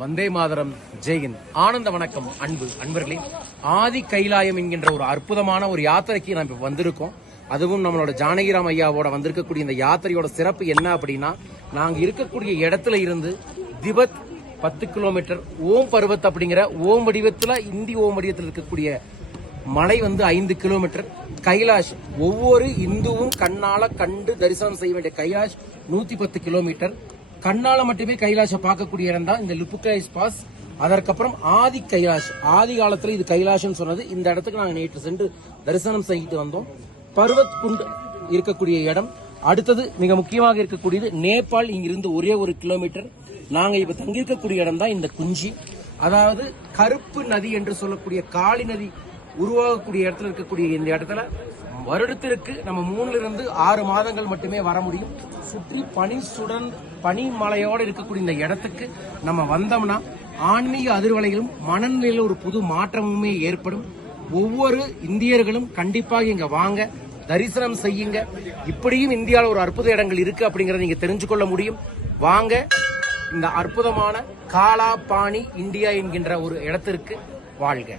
வந்தே மாதரம், ஜெய்ஹிந்த். ஆனந்த வணக்கம் அன்பர்களே. ஆதி கைலாயம் என்கின்ற ஒரு அற்புதமான ஒரு யாத்திரைக்கு நாம் இப்ப வந்திருக்கோம். அதுவும் நம்மளோட ஜானகிராம் ஐயாவோட வந்திருக்கக்கூடிய இந்த யாத்திரையோட சிறப்பு என்ன அப்படின்னா, நாங்க இருக்கக்கூடிய இடத்துல இருந்து திபத் 10 கிலோமீட்டர், ஓம் பருவத் அப்படிங்கிற ஓம் வடிவத்துல, இந்தி ஓம் வடிவத்தில் இருக்கக்கூடிய மலை 5 கிலோமீட்டர், கைலாஷ் ஒவ்வொரு இந்துவும் கண்ணால கண்டு தரிசனம் செய்ய வேண்டிய கைலாஷ் 110 கிலோமீட்டர். கண்ணால மட்டுமே கைலாஷ பார்க்கக்கூடிய இடம் தான் இந்த லுப்புகைஸ் பாஸ். அதற்கப்புறம் ஆதி கைலாஷ், ஆதி காலத்துல இது கைலாஷம் சொன்னது. இந்த இடத்துக்கு நாங்கள் நேற்று சென்று தரிசனம் செய்து வந்தோம். பர்வத் குண்ட் இருக்கக்கூடிய இடம். அடுத்தது மிக முக்கியமாக இருக்கக்கூடியது நேபாள். இங்கிருந்து ஒரே 1 கிலோமீட்டர். நாங்க இப்ப தங்கியிருக்கக்கூடிய இடம் தான் இந்த குஞ்சி, அதாவது கருப்பு நதி என்று சொல்லக்கூடிய காளி நதி உருவாகக்கூடிய இடத்துல இருக்கக்கூடிய இந்த இடத்துல வருடத்திற்கு நம்ம 3 to 6 மாதங்கள் மட்டுமே வர முடியும். சுற்றி பனி மலையோடு இருக்கக்கூடிய இந்த இடத்துக்கு நம்ம வந்தோம்னா ஆன்மீக அதிர்வலைகளும் மனநிலையில் ஒரு புது மாற்றமுமே ஏற்படும். ஒவ்வொரு இந்தியர்களும் கண்டிப்பாக இங்க வாங்க, தரிசனம் செய்யுங்க. இப்படியும் இந்தியாவில் ஒரு அற்புத இடங்கள் இருக்கு அப்படிங்கறத நீங்க தெரிஞ்சுக்கொள்ள முடியும். வாங்க, இந்த அற்புதமான காலா பாணி இந்தியா என்கின்ற ஒரு இடத்திற்கு வாழ்க.